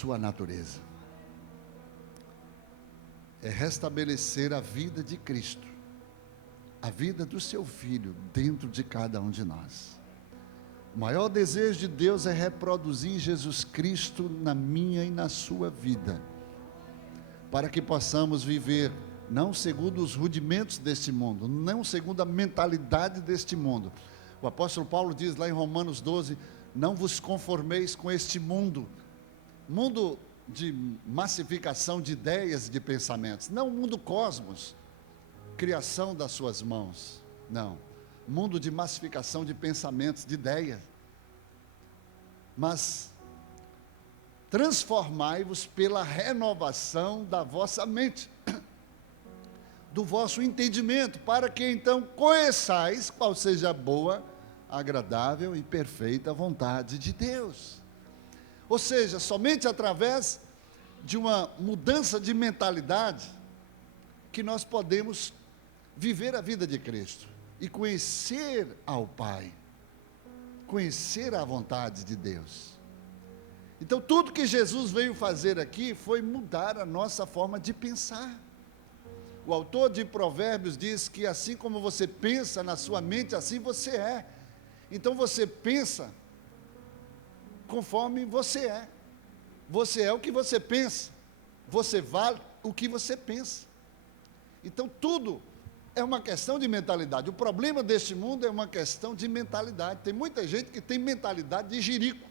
sua natureza. É restabelecer a vida de Cristo, a vida do seu Filho dentro de cada um de nós. O maior desejo de Deus é reproduzir Jesus Cristo na minha e na sua vida, para que possamos viver não segundo os rudimentos deste mundo, não segundo a mentalidade deste mundo. O apóstolo Paulo diz lá em Romanos 12, não vos conformeis com este mundo de massificação de ideias e de pensamentos, não o mundo cosmos, criação das suas mãos, não, mundo de massificação de pensamentos, de ideias, mas transformai-vos pela renovação da vossa mente, do vosso entendimento, para que então conheçais qual seja a boa, agradável e perfeita vontade de Deus. Ou seja, somente através de uma mudança de mentalidade que nós podemos viver a vida de Cristo e conhecer ao Pai, conhecer a vontade de Deus. Então, tudo que Jesus veio fazer aqui foi mudar a nossa forma de pensar. O autor de Provérbios diz que assim como você pensa na sua mente, assim você é. Então você pensa conforme você é. Você é o que você pensa. Você vale o que você pensa. Então tudo é uma questão de mentalidade. O problema deste mundo é uma questão de mentalidade. Tem muita gente que tem mentalidade de jirico.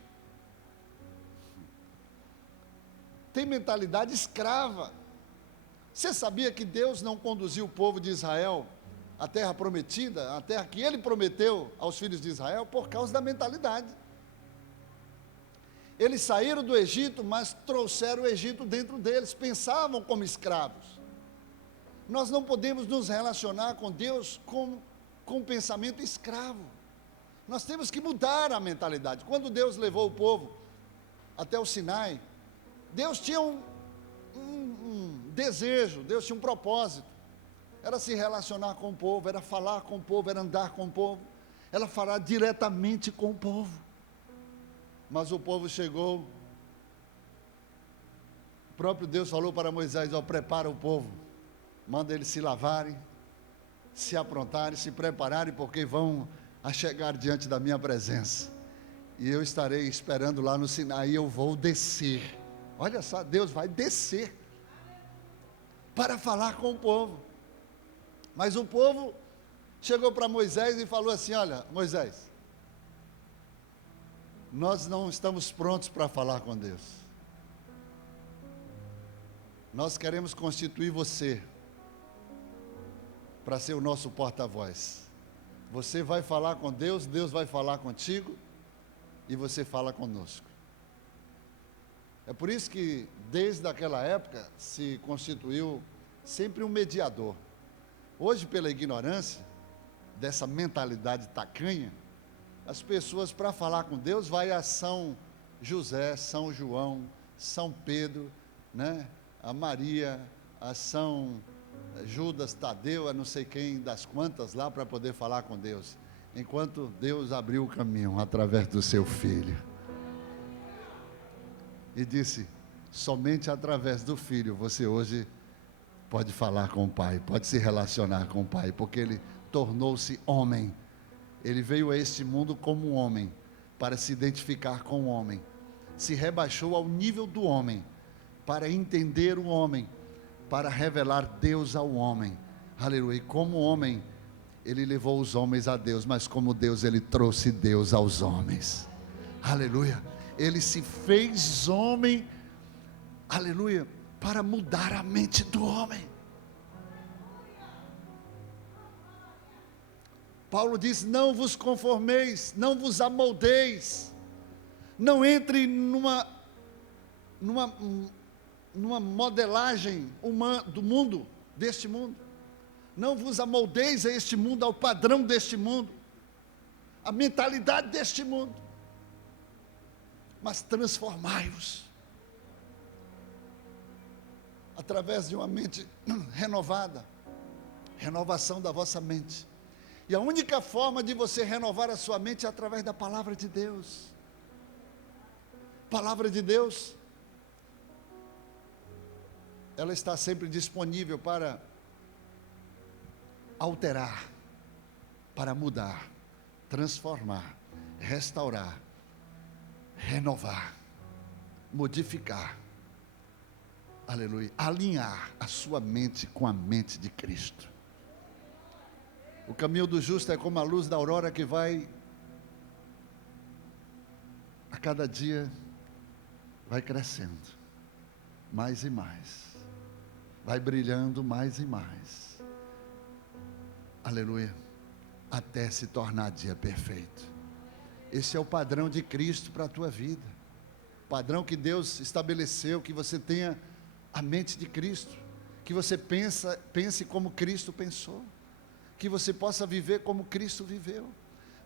Tem mentalidade escrava. Você sabia que Deus não conduziu o povo de Israel à terra prometida, à terra que Ele prometeu aos filhos de Israel, por causa da mentalidade? Eles saíram do Egito, mas trouxeram o Egito dentro deles, pensavam como escravos. Nós não podemos nos relacionar com Deus com um pensamento escravo. Nós temos que mudar a mentalidade. Quando Deus levou o povo até o Sinai, Deus tinha um desejo, Deus tinha um propósito, era se relacionar com o povo, era falar com o povo, era andar com o povo, era falar diretamente com o povo. Mas o povo chegou, o próprio Deus falou para Moisés, prepara o povo, manda eles se lavarem, se aprontarem, se prepararem, porque vão a chegar diante da minha presença, e eu estarei esperando lá no Sinai, e eu vou descer. Olha só, Deus vai descer para falar com o povo. Mas o povo chegou para Moisés e falou assim: olha, Moisés, nós não estamos prontos para falar com Deus. Nós queremos constituir você para ser o nosso porta-voz. Você vai falar com Deus, Deus vai falar contigo e você fala conosco. É por isso que, desde aquela época, se constituiu sempre um mediador. Hoje, pela ignorância dessa mentalidade tacanha, as pessoas, para falar com Deus, vai a São José, São João, São Pedro, né? A Maria, a São Judas Tadeu, a não sei quem das quantas lá, para poder falar com Deus, enquanto Deus abriu o caminho através do seu Filho. E disse, somente através do Filho você hoje pode falar com o Pai, pode se relacionar com o Pai, porque Ele tornou-se homem. Ele veio a este mundo como um homem, para se identificar com o homem, se rebaixou ao nível do homem, para entender o homem, para revelar Deus ao homem, aleluia. E como homem, Ele levou os homens a Deus, mas como Deus, Ele trouxe Deus aos homens, aleluia. Ele se fez homem, aleluia, para mudar a mente do homem. Paulo diz, não vos conformeis, não vos amoldeis, não entre numa modelagem humana, do mundo, deste mundo, não vos amoldeis a este mundo, ao padrão deste mundo, a mentalidade deste mundo, mas transformai-vos, através de uma mente renovada, renovação da vossa mente. E a única forma de você renovar a sua mente é através da palavra de Deus. Palavra de Deus ela está sempre disponível para alterar, para mudar, transformar, restaurar, renovar, modificar, aleluia, alinhar a sua mente com a mente de Cristo. O caminho do justo é como a luz da aurora que vai, a cada dia, vai crescendo, mais e mais, vai brilhando mais e mais, aleluia, até se tornar dia perfeito. Esse é o padrão de Cristo para a tua vida, o padrão que Deus estabeleceu, que você tenha a mente de Cristo, que você pense como Cristo pensou, que você possa viver como Cristo viveu.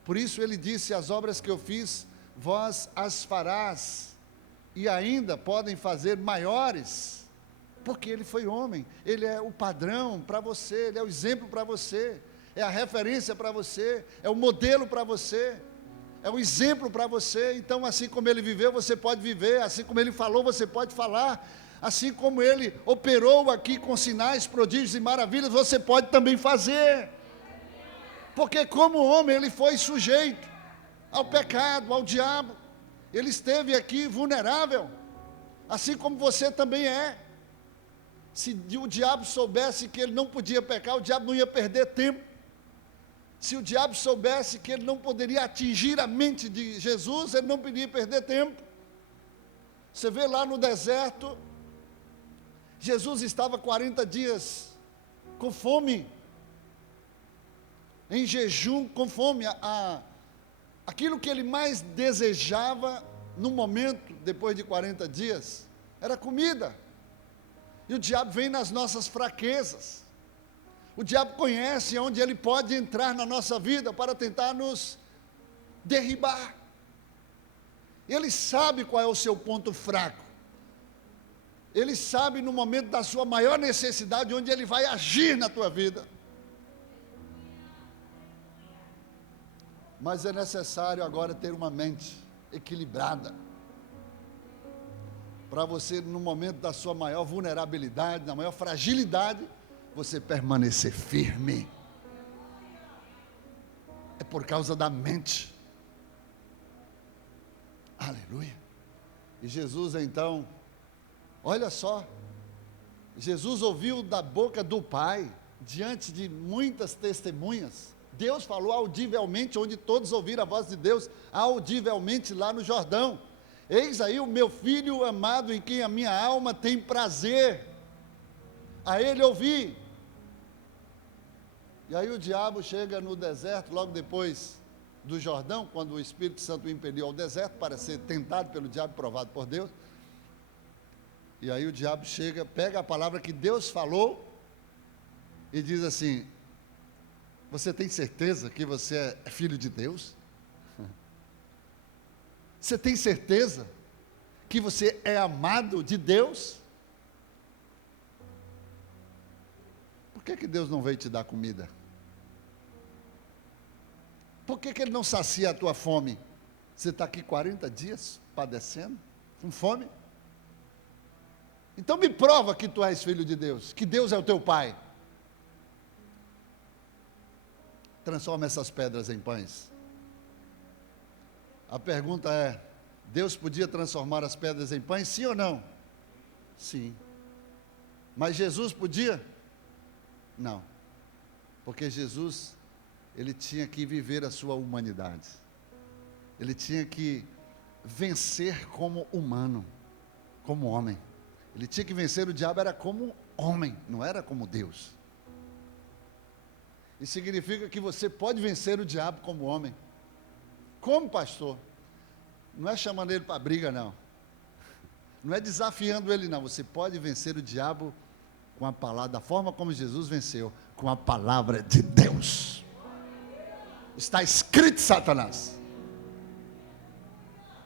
Por isso ele disse: as obras que eu fiz, vós as farás, e ainda podem fazer maiores, porque ele foi homem, ele é o padrão para você, ele é o exemplo para você, é a referência para você, é o modelo para você, é o exemplo para você. Então, assim como ele viveu, você pode viver, assim como ele falou, você pode falar, assim como ele operou aqui com sinais, prodígios e maravilhas, você pode também fazer, porque como homem ele foi sujeito ao pecado, ao diabo, ele esteve aqui vulnerável, assim como você também é. Se o diabo soubesse que ele não podia pecar, o diabo não ia perder tempo. Se o diabo soubesse que ele não poderia atingir a mente de Jesus, ele não poderia perder tempo. Você vê lá no deserto, Jesus estava 40 dias com fome, em jejum, com fome. Aquilo que ele mais desejava no momento, depois de 40 dias, era comida. E o diabo vem nas nossas fraquezas. O diabo conhece onde ele pode entrar na nossa vida para tentar nos derribar. Ele sabe qual é o seu ponto fraco. Ele sabe no momento da sua maior necessidade onde ele vai agir na tua vida. Mas é necessário agora ter uma mente equilibrada, para você, no momento da sua maior vulnerabilidade, da maior fragilidade, você permanecer firme. É por causa da mente. Aleluia. E Jesus então, olha só, Jesus ouviu da boca do Pai, diante de muitas testemunhas. Deus falou audivelmente, onde todos ouviram a voz de Deus, audivelmente lá no Jordão: eis aí o meu filho amado, em quem a minha alma tem prazer, a ele ouvi. E aí o diabo chega no deserto, logo depois do Jordão, quando o Espírito Santo o impeliu ao deserto, para ser tentado pelo diabo, provado por Deus. E aí o diabo chega, pega a palavra que Deus falou, e diz assim: você tem certeza que você é filho de Deus? Você tem certeza que você é amado de Deus? Por que Deus não veio te dar comida? Por que Ele não sacia a tua fome? Você está aqui 40 dias padecendo, com fome? Então me prova que tu és filho de Deus, que Deus é o teu Pai. Transforma essas pedras em pães. A pergunta é: Deus podia transformar as pedras em pães, sim ou não? Sim. Mas Jesus podia? Não. Porque Jesus, ele tinha que viver a sua humanidade. Ele tinha que vencer como humano, como homem. Ele tinha que vencer o diabo, era como homem, não era como Deus. Isso significa que você pode vencer o diabo como homem. Como, pastor? Não é chamando ele para briga, não. Não é desafiando ele, não. Você pode vencer o diabo com a palavra, da forma como Jesus venceu, com a palavra de Deus. Está escrito, Satanás.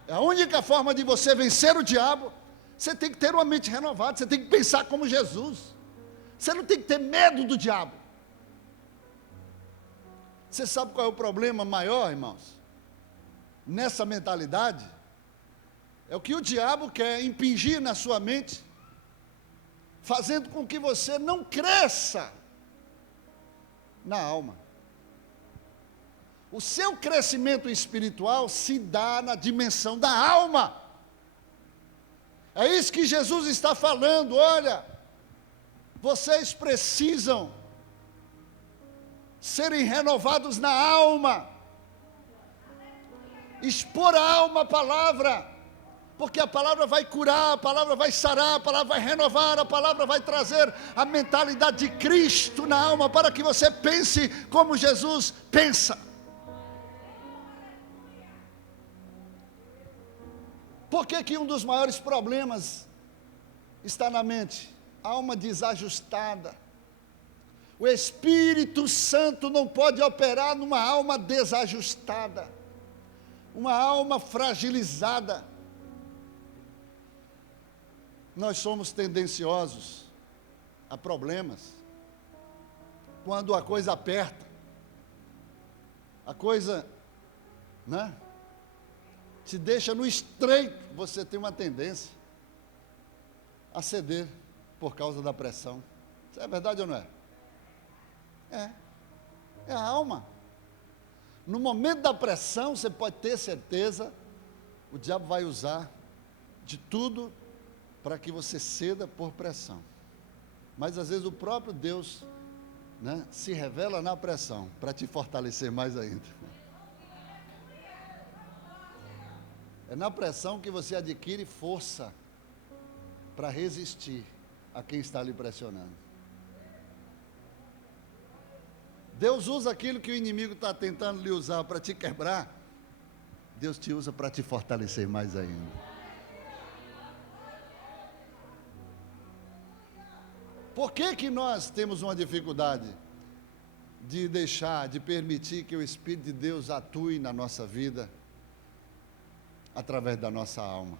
É a única forma de você vencer o diabo. Você tem que ter uma mente renovada, você tem que pensar como Jesus. Você não tem que ter medo do diabo. Você sabe qual é o problema maior, irmãos? Nessa mentalidade, é o que o diabo quer impingir na sua mente, fazendo com que você não cresça na alma. O seu crescimento espiritual se dá na dimensão da alma. É isso que Jesus está falando. Olha, vocês precisam serem renovados na alma, expor a alma à palavra, porque a palavra vai curar, a palavra vai sarar, a palavra vai renovar, a palavra vai trazer a mentalidade de Cristo na alma, para que você pense como Jesus pensa. Por que um dos maiores problemas está na mente? Alma desajustada. O Espírito Santo não pode operar numa alma desajustada, uma alma fragilizada. Nós somos tendenciosos a problemas quando a coisa aperta, a coisa, né, te deixa no estreito. Você tem uma tendência a ceder por causa da pressão. Isso é verdade ou não é? É a alma. No momento da pressão, você pode ter certeza, o diabo vai usar de tudo para que você ceda por pressão. Mas às vezes o próprio Deus, né, se revela na pressão, para te fortalecer mais ainda. É na pressão que você adquire força para resistir a quem está lhe pressionando. Deus usa aquilo que o inimigo está tentando lhe usar para te quebrar, Deus te usa para te fortalecer mais ainda. Por que nós temos uma dificuldade de deixar, de permitir que o Espírito de Deus atue na nossa vida, através da nossa alma?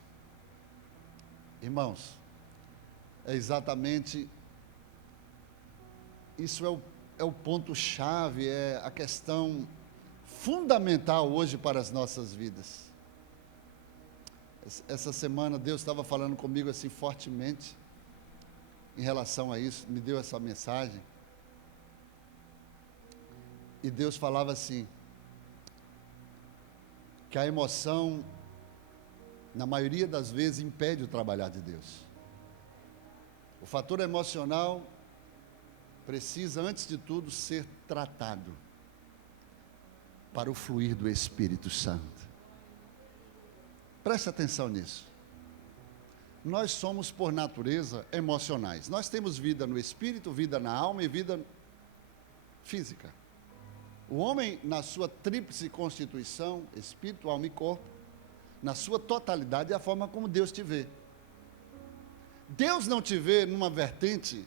Irmãos, é exatamente, isso é o ponto-chave, é a questão fundamental hoje para as nossas vidas. Essa semana Deus estava falando comigo assim fortemente, em relação a isso, me deu essa mensagem, e Deus falava assim, que a emoção, na maioria das vezes, impede o trabalhar de Deus. O fator emocional precisa, antes de tudo, ser tratado para o fluir do Espírito Santo. Preste atenção nisso. Nós somos, por natureza, emocionais. Nós temos vida no espírito, vida na alma e vida física. O homem, na sua tríplice constituição, espírito, alma e corpo, na sua totalidade, é a forma como Deus te vê. Deus não te vê numa vertente